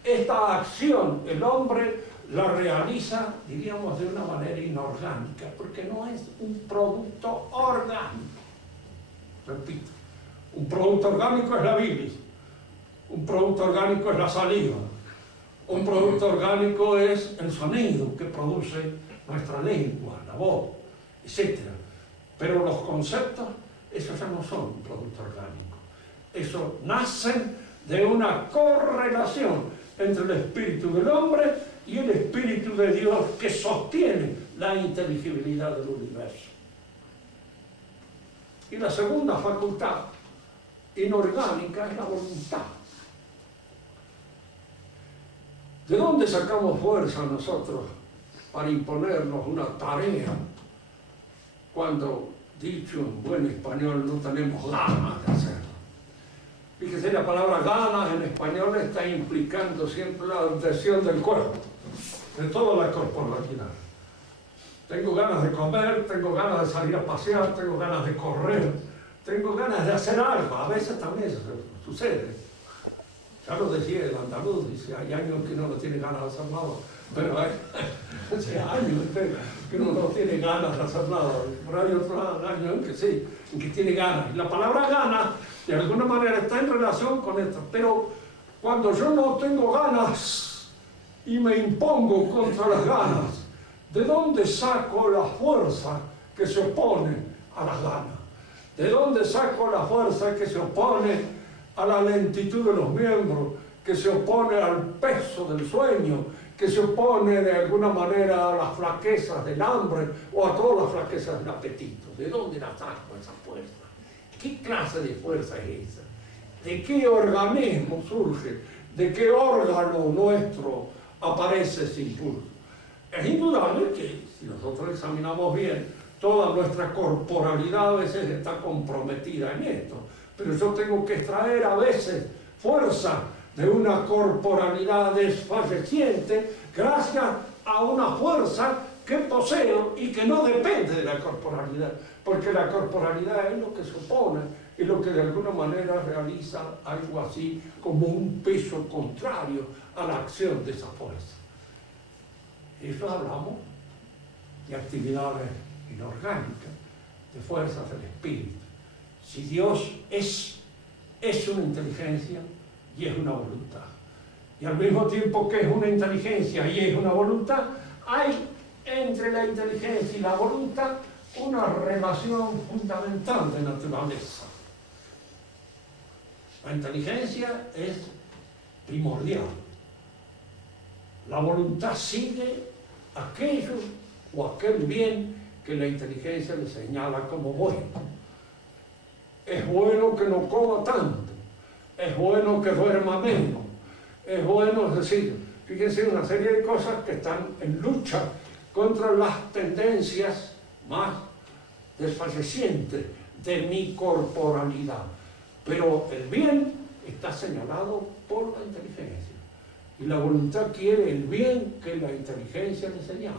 Esta acción el hombre la realiza, diríamos, de una manera inorgánica, porque no es un producto orgánico. Repito, un producto orgánico es la bilis, un producto orgánico es la saliva, un producto orgánico es el sonido que produce nuestra lengua, la voz, etc. Pero los conceptos, esos ya no son un producto orgánico. Eso nacen de una correlación entre el espíritu del hombre y el espíritu de Dios que sostiene la inteligibilidad del universo. Y la segunda facultad inorgánica es la voluntad. ¿De dónde sacamos fuerza nosotros para imponernos una tarea cuando, dicho en buen español, no tenemos ganas de hacerlo? Fíjese, la palabra ganas en español está implicando siempre la adhesión del cuerpo, de toda la corporalidad. Tengo ganas de comer, tengo ganas de salir a pasear, tengo ganas de correr, tengo ganas de hacer algo. A veces también eso sucede. Ya lo decía el andaluz, dice, hay años que uno no tiene ganas de hacer nada, pero hay años que uno no tiene ganas de hacer nada, pero hay otros años en que sí, en que tiene ganas. Y la palabra ganas, de alguna manera, está en relación con esto, pero cuando yo no tengo ganas y me impongo contra las ganas, ¿de dónde saco la fuerza que se opone a las ganas? ¿De dónde saco la fuerza que se opone a la lentitud de los miembros, que se opone al peso del sueño, que se opone de alguna manera a las flaquezas del hambre o a todas las flaquezas del apetito? ¿De dónde la saco esa fuerza? ¿Qué clase de fuerza es esa? ¿De qué organismo surge? ¿De qué órgano nuestro aparece ese impulso? Es indudable que, si nosotros examinamos bien, toda nuestra corporalidad a veces está comprometida en esto. Pero yo tengo que extraer a veces fuerza de una corporalidad desfalleciente gracias a una fuerza que poseo y que no depende de la corporalidad, porque la corporalidad es lo que supone y lo que de alguna manera realiza algo así como un peso contrario a la acción de esa fuerza. Eso hablamos de actividades inorgánicas, de fuerzas del espíritu. Si Dios es una inteligencia y es una voluntad, y al mismo tiempo que es una inteligencia y es una voluntad, hay entre la inteligencia y la voluntad una relación fundamental de naturaleza. La inteligencia es primordial. La voluntad sigue aquello o aquel bien que la inteligencia le señala como bueno. Es bueno que no coma tanto, es bueno que duerma menos, es bueno, es decir, fíjense, una serie de cosas que están en lucha contra las tendencias más desfallecientes de mi corporalidad. Pero el bien está señalado por la inteligencia. Y la voluntad quiere el bien que la inteligencia le señala.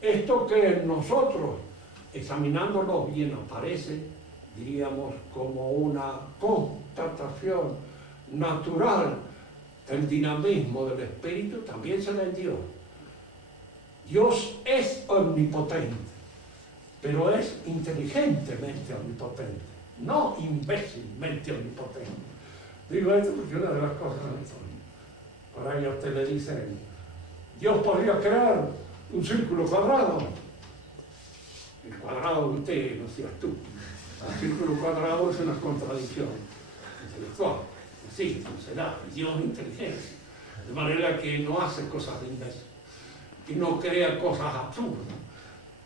Esto que en nosotros, examinándolo bien, aparece, diríamos, como una constatación natural del dinamismo del espíritu, también se da en Dios. Dios es omnipotente, pero es inteligentemente omnipotente, no imbécilmente omnipotente. Digo esto porque una de las cosas, por ahí a usted le dicen, Dios podría crear un círculo cuadrado. El cuadrado de usted, no seas tú. El círculo cuadrado es una contradicción intelectual. Sí, no se da. Dios es inteligencia. De manera que no hace cosas de imbécil. Y no crea cosas absurdas.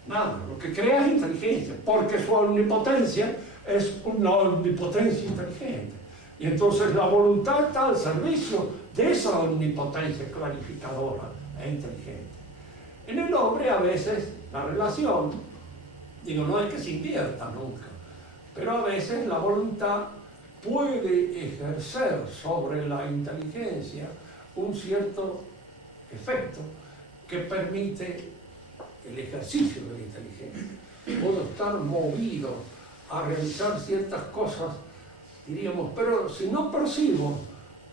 Nada. Lo que crea es inteligencia. Porque su omnipotencia es una omnipotencia inteligente. Y entonces la voluntad está al servicio de esa omnipotencia clarificadora e inteligente. En el hombre a veces la relación, digo, no es que se invierta nunca, pero a veces la voluntad puede ejercer sobre la inteligencia un cierto efecto que permite el ejercicio de la inteligencia. Puedo estar movido a realizar ciertas cosas, diríamos, pero si no percibo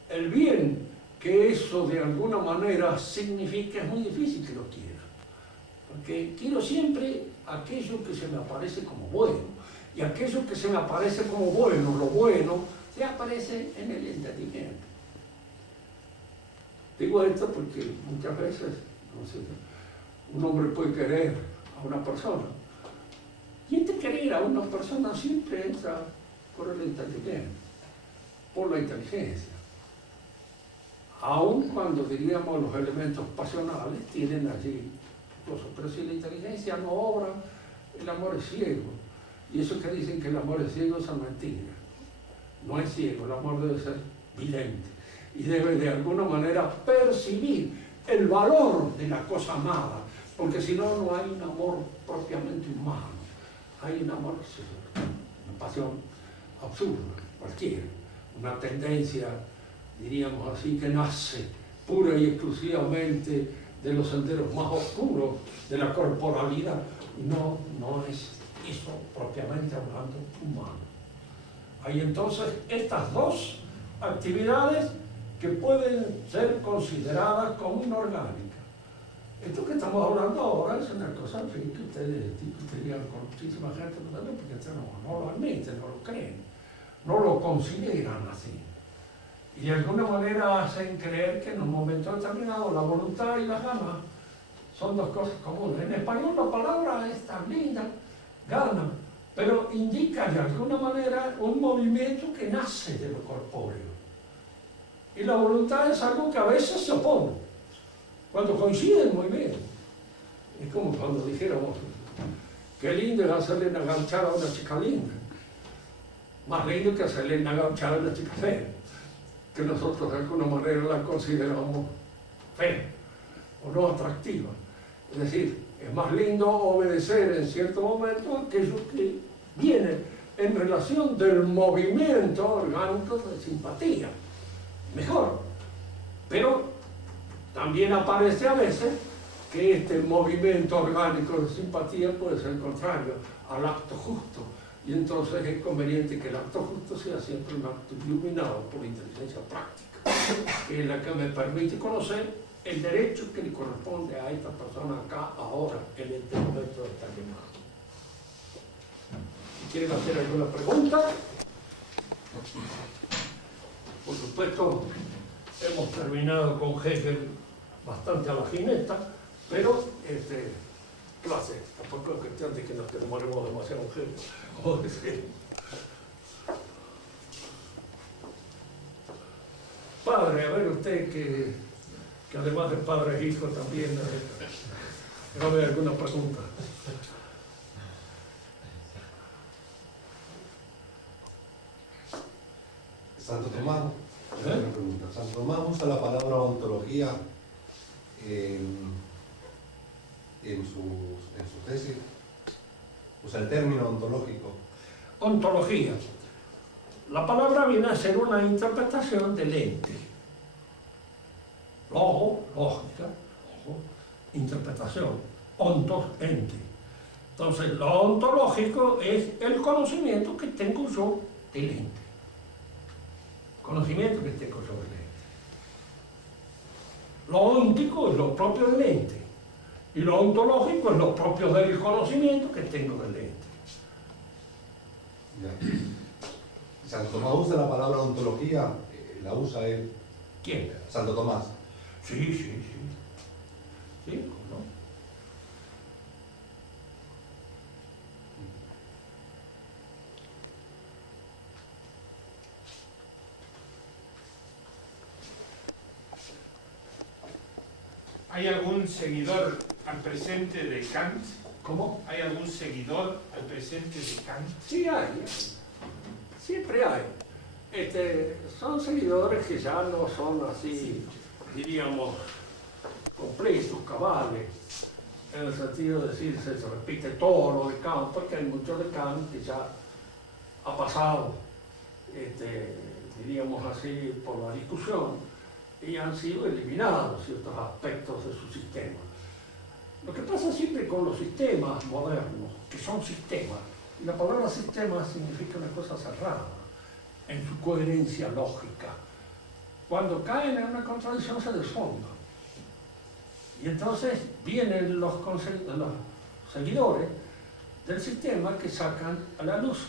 el bien que eso de alguna manera significa, es muy difícil que lo quiera. Porque quiero siempre aquello que se me aparece como bueno. Y aquello que se me aparece como bueno, lo bueno, se aparece en el entendimiento. Digo esto porque muchas veces, no sé, un hombre puede querer a una persona. Y este querer a una persona siempre entra por el entendimiento, por la inteligencia. Aun cuando, diríamos, los elementos pasionales tienen allí cosas. Pero si la inteligencia no obra, el amor es ciego. Y eso que dicen que el amor es ciego es mentira. No es ciego, el amor debe ser vidente. Y debe de alguna manera percibir el valor de la cosa amada. Porque si no, no hay un amor propiamente humano. Hay un amor, una pasión absurda, cualquiera. Una tendencia, diríamos así, que nace pura y exclusivamente de los senderos más oscuros de la corporalidad. No es eso propiamente hablando humano. Hay entonces estas dos actividades que pueden ser consideradas como inorgánicas. Esto que estamos hablando ahora es una cosa, en fin, que ustedes discutirían con muchísima gente, porque no lo admiten, no lo creen, no lo consideran así. Y de alguna manera hacen creer que en un momento determinado la voluntad y la gana son dos cosas comunes. En español la palabra es tan linda, gana, pero indica de alguna manera un movimiento que nace de lo corpóreo. Y la voluntad es algo que a veces se opone, cuando coinciden muy bien. Es como cuando dijéramos, qué lindo es hacerle enganchar a una chica linda. Más lindo que hacerle enganchar a una chica fea, que nosotros de alguna manera la consideramos fea o no atractiva. Es decir, es más lindo obedecer en cierto momento aquello que viene en relación del movimiento orgánico de simpatía. Mejor. Pero también aparece a veces que este movimiento orgánico de simpatía puede ser contrario al acto justo. Y entonces es conveniente que el acto justo sea siempre un acto iluminado por la inteligencia práctica, que es la que me permite conocer el derecho que le corresponde a esta persona acá, ahora, en este momento de esta llamada. ¿Quieren hacer alguna pregunta? Por supuesto, hemos terminado con Hegel bastante a la jineta, pero clase, tampoco es cuestión de que nos demoremos demasiado en Hegel. Padre, a ver usted que además de padre e hijo también, a ver alguna pregunta. Santo Tomás, una pregunta. Santo Tomás usa la palabra ontología en su tesis, usa el término ontológico. Ontología. La palabra viene a ser una interpretación del ente. Logo, lógica, logo, interpretación, ontos, ente. Entonces, lo ontológico es el conocimiento que tengo yo del ente. Conocimiento que tengo yo del ente. Lo óntico es lo propio del ente. Y lo ontológico es lo propio del conocimiento que tengo del ente. Ya. Santo Tomás usa la palabra ontología, la usa él. ¿Quién? Santo Tomás. Sí, sí, sí. Sí, ¿no? ¿Hay algún seguidor al presente de Kant? ¿Cómo? ¿Hay algún seguidor al presente de Kant? Sí hay. Siempre hay. Son seguidores que ya no son así, diríamos, completos, cabales, en el sentido de decir, se repite todo lo de Kant, porque hay mucho de Kant que ya ha pasado, diríamos así, por la discusión, y han sido eliminados ciertos aspectos de su sistema. Lo que pasa siempre con los sistemas modernos, que son sistemas, y la palabra sistema significa una cosa cerrada, en su coherencia lógica. Cuando caen en una contradicción se desfondan. Y entonces vienen los seguidores del sistema que sacan a la luz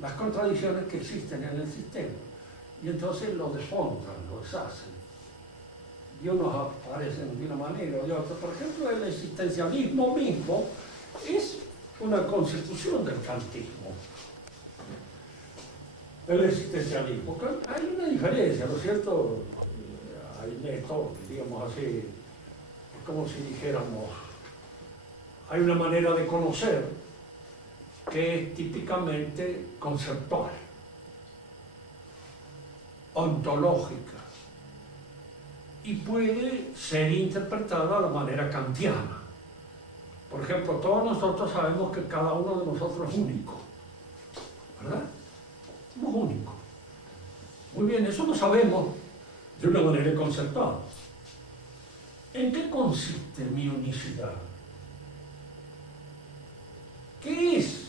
las contradicciones que existen en el sistema. Y entonces lo desfondan, lo deshacen. Y unos aparecen de una manera o de otra. Por ejemplo, el existencialismo mismo es una constitución del kantismo. El existencialismo. Hay una diferencia, ¿no es cierto? Hay métodos, diríamos así, es como si dijéramos, hay una manera de conocer que es típicamente conceptual, ontológica, y puede ser interpretada de la manera kantiana. Por ejemplo, todos nosotros sabemos que cada uno de nosotros es único, ¿verdad? Somos únicos. Muy bien, eso lo sabemos de una manera conceptual. ¿En qué consiste mi unicidad? ¿Qué es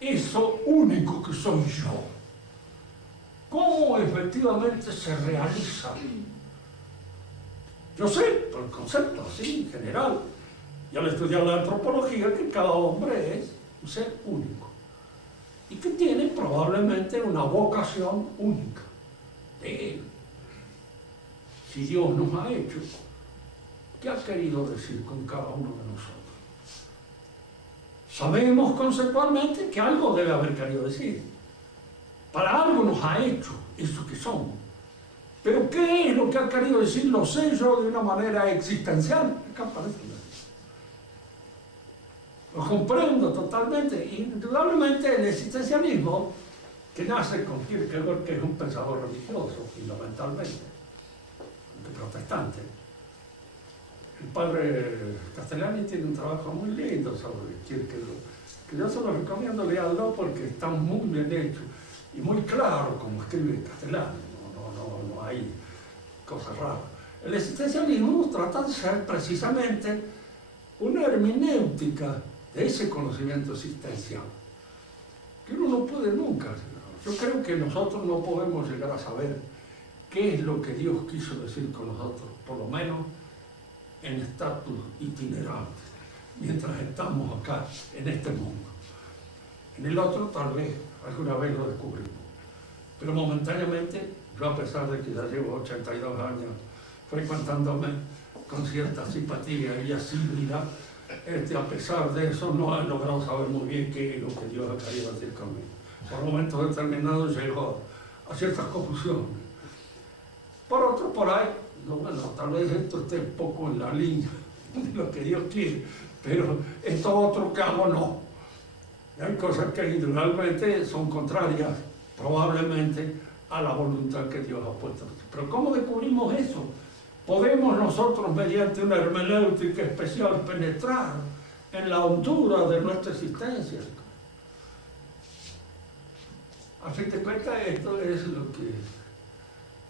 eso único que soy yo? ¿Cómo efectivamente se realiza? Yo sé, por el concepto así, en general, y al estudiar la antropología, que cada hombre es un ser único y que tiene probablemente una vocación única de él. Si Dios nos ha hecho, ¿qué ha querido decir con cada uno de nosotros? Sabemos conceptualmente que algo debe haber querido decir. Para algo nos ha hecho eso que somos. Pero ¿qué es lo que ha querido decir? Lo sé yo de una manera existencial. Acá aparece. Lo comprendo totalmente. Indudablemente el existencialismo, que nace con Kierkegaard, que es un pensador religioso, fundamentalmente, protestante. El padre Castellani tiene un trabajo muy lindo sobre Kierkegaard, que yo se lo recomiendo leerlo porque está muy bien hecho y muy claro como escribe Castellani. No hay cosas raras. El existencialismo trata de ser precisamente una hermenéutica de ese conocimiento existencial, que uno no puede nunca. Yo creo que nosotros no podemos llegar a saber qué es lo que Dios quiso decir con nosotros, por lo menos en estatus itinerante, mientras estamos acá, en este mundo. En el otro, tal vez, alguna vez lo descubrimos. Pero momentáneamente, yo a pesar de que ya llevo 82 años frecuentándome con cierta simpatía y asiduidad, a pesar de eso no he logrado saber muy bien qué es lo que Dios ha querido decir conmigo. Por momentos determinados llego a ciertas confusiones. Por otro, por ahí, no, bueno, tal vez esto esté un poco en la línea de lo que Dios quiere, pero esto otro que hago no. Y hay cosas que individualmente son contrarias, probablemente, a la voluntad que Dios ha puesto. Pero ¿cómo descubrimos eso? Podemos nosotros, mediante una hermenéutica especial, penetrar en la hondura de nuestra existencia. A fin de cuentas, esto es lo que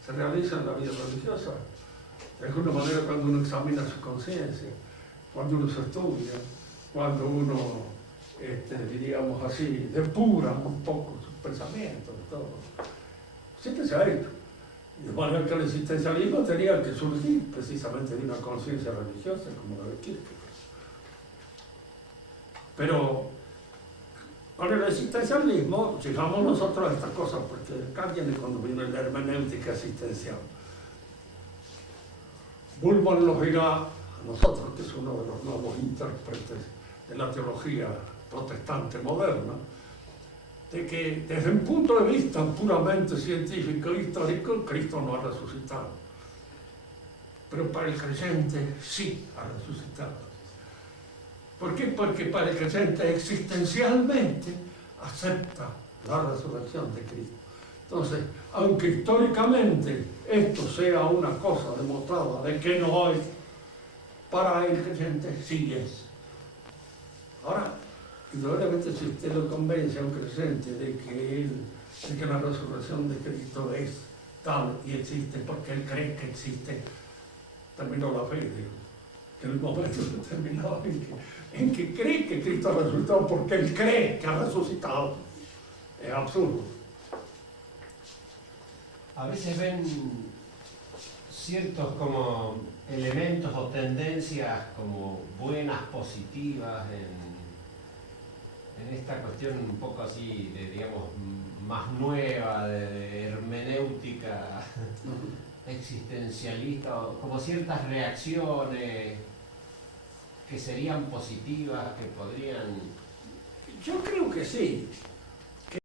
se realiza en la vida religiosa. De alguna manera, cuando uno examina su conciencia, cuando uno se estudia, cuando uno, diríamos así, depura un poco sus pensamientos, todo. Siempre se ha hecho. De manera que el existencialismo tenía que surgir precisamente de una conciencia religiosa, como la de Kierkegaard. Pero con el existencialismo, fijamos nosotros estas cosas, porque acá viene cuando viene la hermenéutica existencial. Bullmann nos dirá a nosotros, que es uno de los nuevos intérpretes de la teología protestante moderna, de que desde un punto de vista puramente científico e histórico, Cristo no ha resucitado. Pero para el creyente sí ha resucitado. ¿Por qué? Porque para el creyente existencialmente acepta la resurrección de Cristo. Entonces, aunque históricamente esto sea una cosa demostrada de que no hay, para el creyente sí es. Ahora, indudablemente, si usted lo convence a un creyente de que la resurrección de Cristo es tal y existe porque él cree que existe, terminó la fe, que en el momento determinado en que cree que Cristo ha resucitado porque él cree que ha resucitado, es absurdo. A veces ven ciertos como elementos o tendencias como buenas, positivas en esta cuestión un poco así de, digamos, más nueva, de hermenéutica existencialista, o como ciertas reacciones que serían positivas, que podrían... Yo creo que sí.